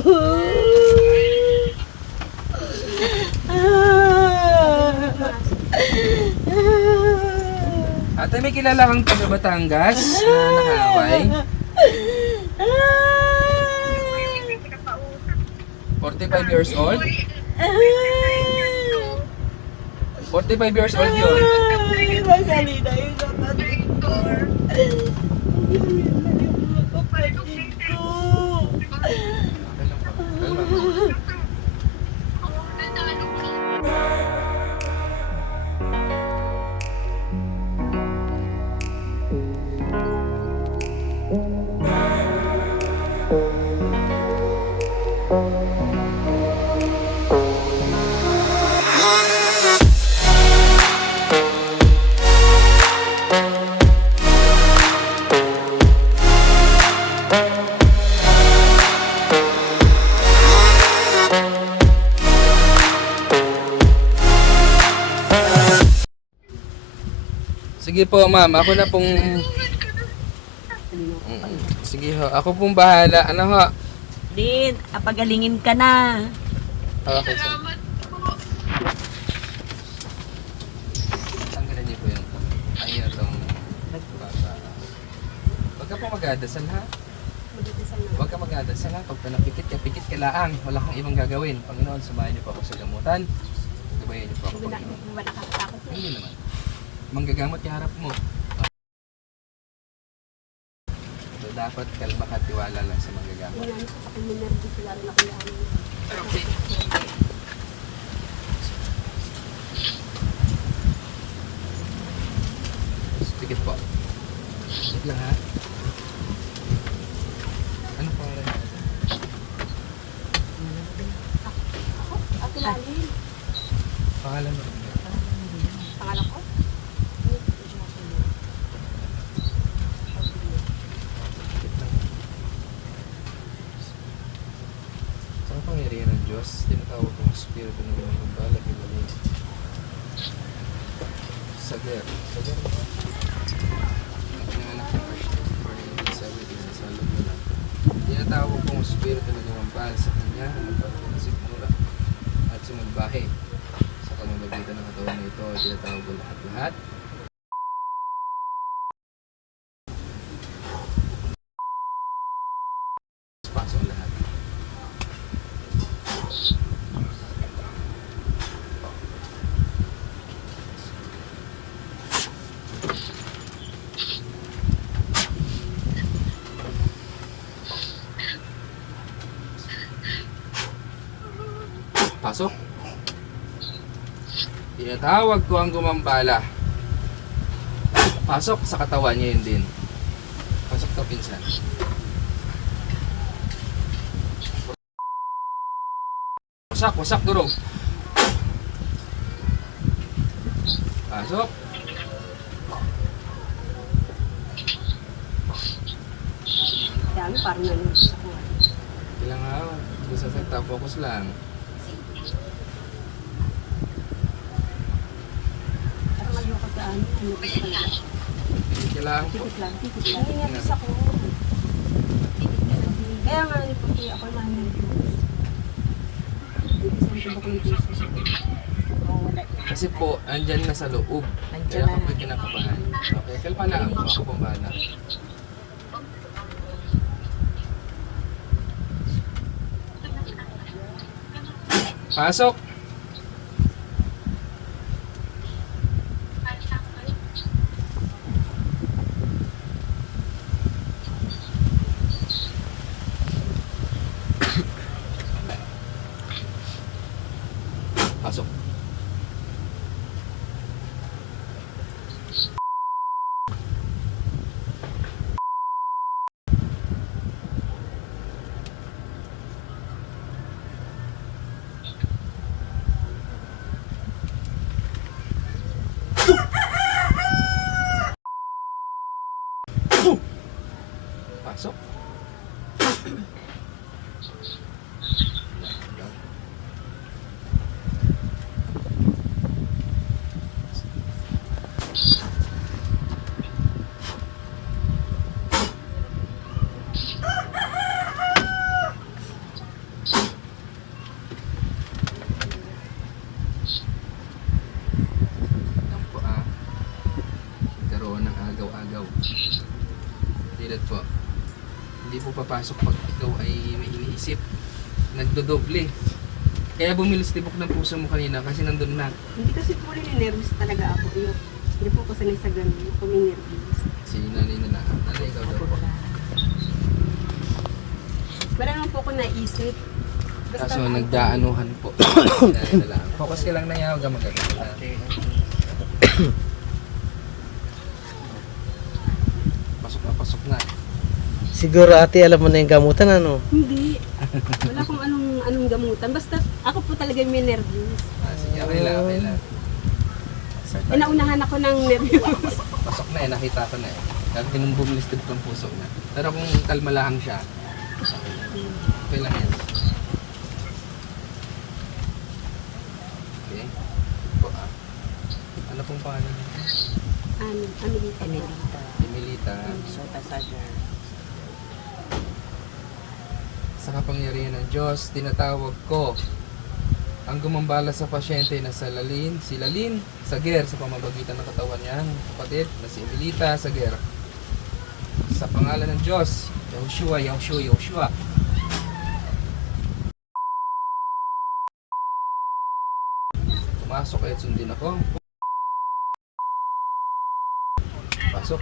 Ate, may kilala kang taga Batangas na nakaaway? 45 years old? 45 years old yun. Magali na yung kapatid ko. Kapatid ko. Sige po ma'am, ako na pong... Sige ho, ako pong bahala. Ano ho? Din, pagalingin ka na. Okay, sir. Tanggalan niyo po yung... Ayun itong... Huwag ka po mag-adasal ha? Huwag ka mag-adasal ha? Pag pinapikit ka laang. Wala kang ibang gagawin. Panginoon, sumahin niyo po ako sa gamutan. Gabayan niyo po ako, Panginoon. Hindi naman. Manggagamot yung harap mo. So, dapat kalma ka, tiwala lang sa manggagamot. Okay. Pikit po. Pikit lang ha. Ano pangalan? Ate Lali. Pangalan mo. Pangalan ko? Sa kapangyarihan ng Diyos, tinatawag kong Espiritu ng limang gumbalag, ibalin. Sagar. Sagar mo. Ang pinanganak ng Krishna, for him is everything sa salog mo lang. Tinatawag kong Espiritu ng limang bahal sa kanya, ang magbalag ng sigmura at sumagbahe. Sa pamamagitan ng katawan na ito, tinatawag ko lahat-lahat. Pasok lahat. Pasok. Tinatawag ko ang gumambala. Pasok sa katawan niya yun din. Pasok ka pinsan. Wasak durog. Pasok. Dami, parang nalulus ako. Ilang araw. Basta sa focus lang. Parang ayoko sa ano ko talaga. Kailangan po. Tikit lang. Nangyayapis ako. Kaya nga, puti ako lang ng Diyos. Isang ko ng Diyos. Kasi po, andyan na sa loob. Kaya ako po'y kinakabahan. Okay, kalma lang ako. Ako pong bahala. Pasok! Pasok. Pasok. Hindi po papasok pag ikaw ay may iniisip. Nagdodoble. Kaya bumilis tibok ng puso mo kanina kasi nandun na. Hindi kasi po nervous talaga ako. Hindi po ako sanay sa ganun. Ako may nervous. Si nanay na lang. Nanay, ikaw daw po. Wala naman po ako naisip. Kaso nagdaanuhan po. Nanay na lang. Focus ka lang na yaw. Huwag magagawa. Pasok na. Siguro ate, alam mo na yung gamutan, ano? Hindi. Wala akong anong gamutan. Basta ako po talaga may nervous. Sige, okay lang, okay lang. Naunahan ako ng nervous. Pasok na eh, nakita ko na eh. Kaya nung bumilis tibok ng puso na. Pero kung kalma lang siya, okay lang yan. Okay? Po, ano pong pangalan niyo? Amelita. Emilita. Sota Sagar. Sa kapangyarihan ng Diyos, tinatawag ko ang gumambala sa pasyente na si Lalin Sager sa pamamagitan ng katawan niya, kapatid na si Emilita Sager. Sa pangalan ng Diyos, Yahushua. Pumasok kayo at sundin ako. Pasok.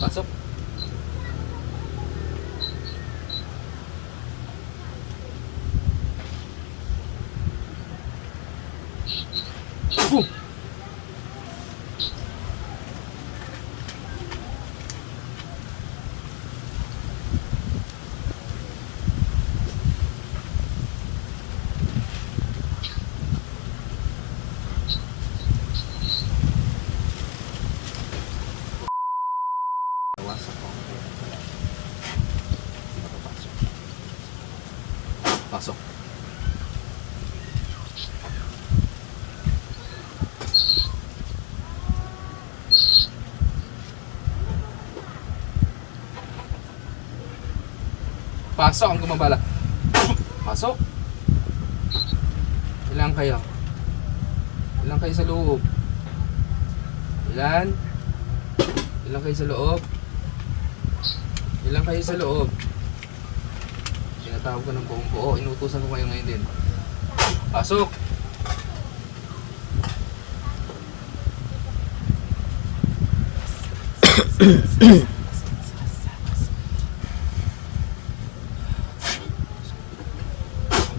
Pasok. Boom. Tawasan ko. Pasok. Pasok ang gumabala. Pasok. Ilan kayo? Ilan kayo sa loob? Ilan? Ilan kayo sa loob? Ilan kayo sa loob? Tinatawag ko ng buong buo. Inutusan ko kayo ngayon din. Pasok!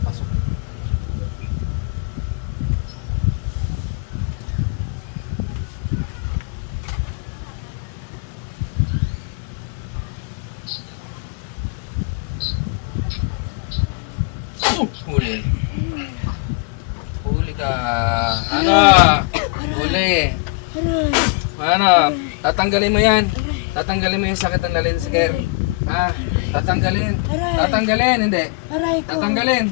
Pasok. Huli. Huli ka. Ano? Huli. Ano? Tatanggalin mo yan. Tatanggalin mo yung sakit ng Lalin Sager. Ha? Tatanggalin. Tatanggalin. Hindi. Tatanggalin.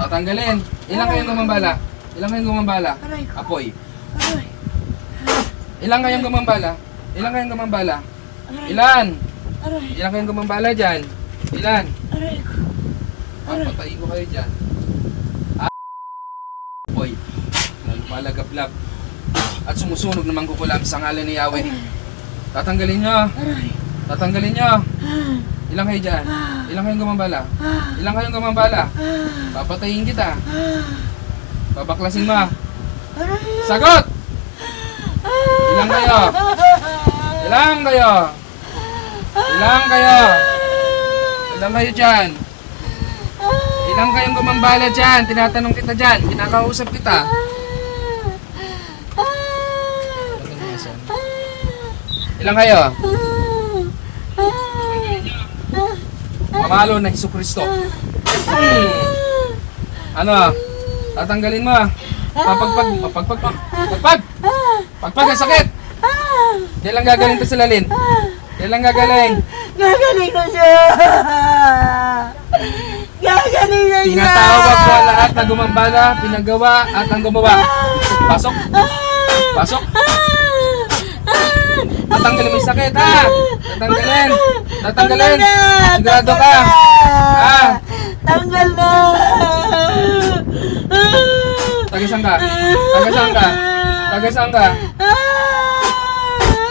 Tatanggalin. Ilan kayong gumambala? Ilan kayong gumambala? Apoy. Ilan kayong gumambala? Ilan kayong gumambala? Ilan? Ilan kayong gumambala dyan? Ilan? Papatayin ko kayo dyan. Apoy. Nalupalagablab. At sumusunog naman kukulam sa ngalan ni Yahweh. Tatanggalin nyo. Tatanggalin nyo. Ilang kayo dyan? Ilang kayong gumambala? Ilang kayong gumambala? Papatayin kita. Babaklasin mo. Sagot! Ilang kayo? Ilang kayo? Ilang kayo? Ilang kayo dyan? Ilang kayong gumambala dyan? Tinatanong kita dyan. Kinakausap kita. Ilang kayo? Mamalo na Jesucristo. Ano? Tatanggalin mo. Pagpag ang sakit. Kailan gagaling to sa Lalin? Kailan gagaling? Gagaling na siya! Gagaling na siya! Tinatawag ko ang lahat na gumambala, pinagawa at ang gumawa. Pasok. Pasok. Tatanggalin mo yung sakit, ha? Tatanggalin. Tatanggalin. na! Sigurado ka. Ha? Tanggal na! Tagasang ka? Tagasang ka? Tagasang ka?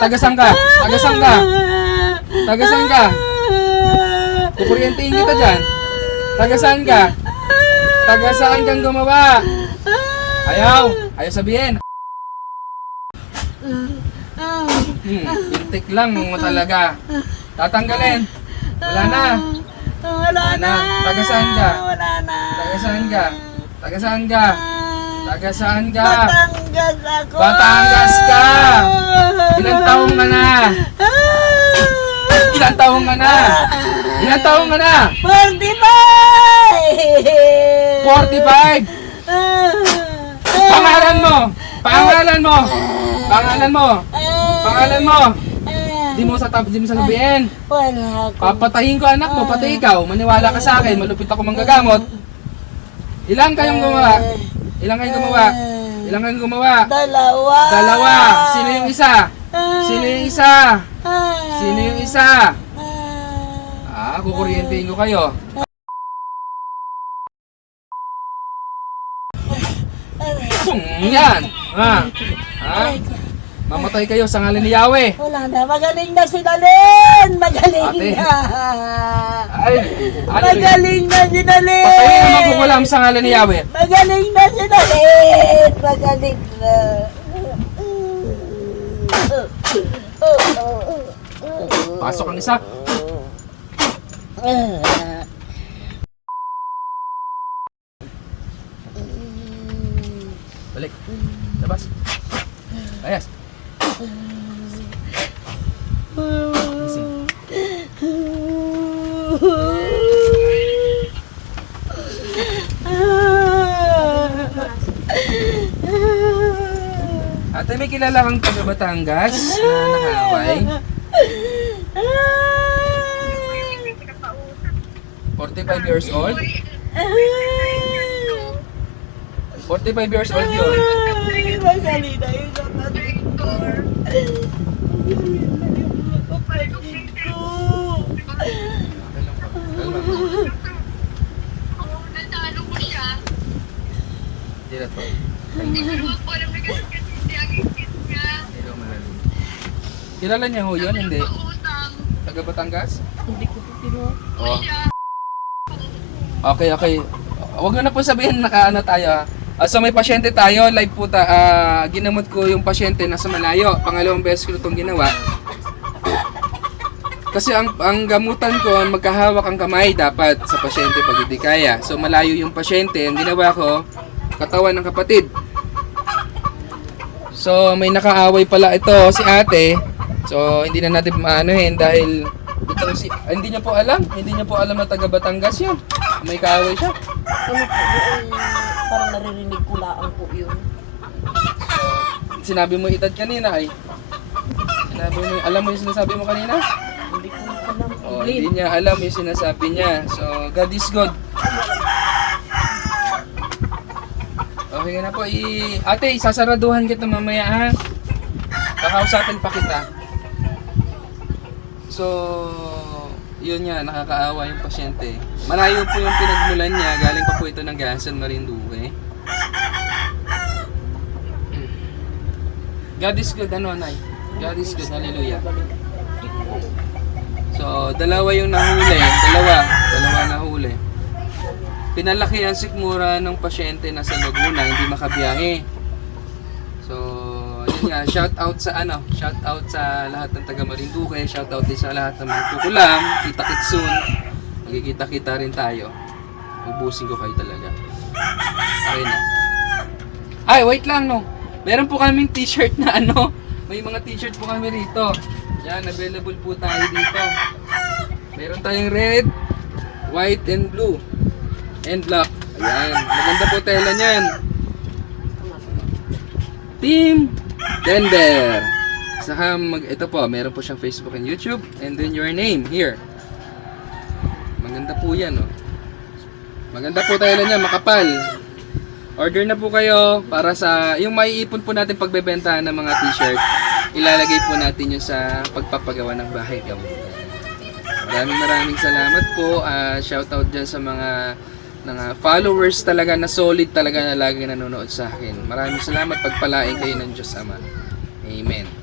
Tagasang ka? Tagasang ka? Tagasang ka? Kukuryentein kita dyan. Tagasaan ka? Tagasaan kang gumawa? Ayaw. Ayaw sabihin. Pintik lang mo talaga. Tatanggalin. Wala na. Wala na! Tagasaan ka? Wala na! Tagasaan ka? Tagasaan ka? Tagasaan ka? Batangas ako! Batangas ka! Ilang taong ka na? Ilang taong ka na? Ilang taong ka na? 45! 45! Pangalan mo! Pangalan mo! Pangalan mo! Pangalan mo! Di mo sabihin. Wala ko. Papatayin ko anak mo, pati ikaw. Maniwala ka sa akin, malupit ako manggagamot. Ilang kayong gumawa? Ilang kayong gumawa? Ilang kayong gumawa? Dalawa! Dalawa! Sino yung isa? Sino yung isa? Sino yung isa? Kukuryentein ko kayo. Yan! Ha? Ha? Mamatay kayo sa ngalan ni Yahweh. Wala na, magaling na si Dalin! Magaling Ate. na! Ay, Magaling na si Dalin! patayin ang magkukulam sa ngalan ni Yahweh. Magaling na si Dalin! Magaling na! Pasok ang isa. Balik. Labas. Ayas. Gising. Ate, may kilala kang taga Batangas na nakaway? 45 years old? 45 years old yun. Magaling na yun ang kapatid ko! Kapatid ko! Natalo ko siya. Hindi na to. Pero ako alam na kasi hindi ang ingit niya. Kilala niya ho yun, hindi? Pautang. Taga Batangas? Hindi ko pero Oo. Okay, okay. Huwag na po sabihin nakaano tayo. So may pasyente tayo, live po ginamot ko yung pasyente nasa malayo. Pangalawang beses ko itong ginawa. Kasi ang gamutan ko, magkahawak ang kamay dapat sa pasyente pag hindi kaya. So malayo yung pasyente, ang ginawa ko, katawan ng kapatid. So may nakaaway pala ito si ate. So hindi na natin maanohin dahil hindi niya po alam na taga Batangas yun. May kaaway siya. ano po yung parang naririnig ko lang po yun. Sinabi mo edad kanina ay. Sinabi mo, alam mo yung sinasabi mo kanina? Hindi ko alam. Oh, hindi niya alam yung sinasabi niya. So, God is good. Okay na po. Ate, sasaraduhan kita mamaya ha. Kakausapin pa kita. So, yun nga, nakakaawa yung pasyente. Malayo po yung pinagmulan niya. Galing pa po ito ng Gasan, Marinduque. God is good, ano, Nay? God is good, hallelujah. So, dalawa yung nahuli. Dalawa nahuli. Pinalaki ang sikmura ng pasyente na sa Laguna, hindi makabiyahe. So, yun nga, shout out sa lahat ng taga Marinduque, shout out din sa lahat ng mga kukulam, kita-kits soon. Magkikita-kita rin tayo. Ubusin ko kayo talaga. Okay na. Ay, wait lang no. Meron po kaming t-shirt na ano, may mga t-shirt po kami rito. Yan, available po tayo dito. Meron tayong red, white and blue, and black. Ayan, maganda po tela niyan. Team Denver. Saka ito po, meron po siyang Facebook and YouTube, and then your name here. Maganda po yan, oh. Maganda po tela niya, makapal. Order na po kayo para sa yung maiipon po natin pagbebenta ng mga t-shirt. ilalagay po natin yun sa pagpapagawa ng bahay gamutan. Maraming salamat po. Shoutout dyan sa mga followers talaga na solid talaga na lagi nanonood sa akin. Maraming salamat. Pagpalain kayo ng Diyos Ama. Amen.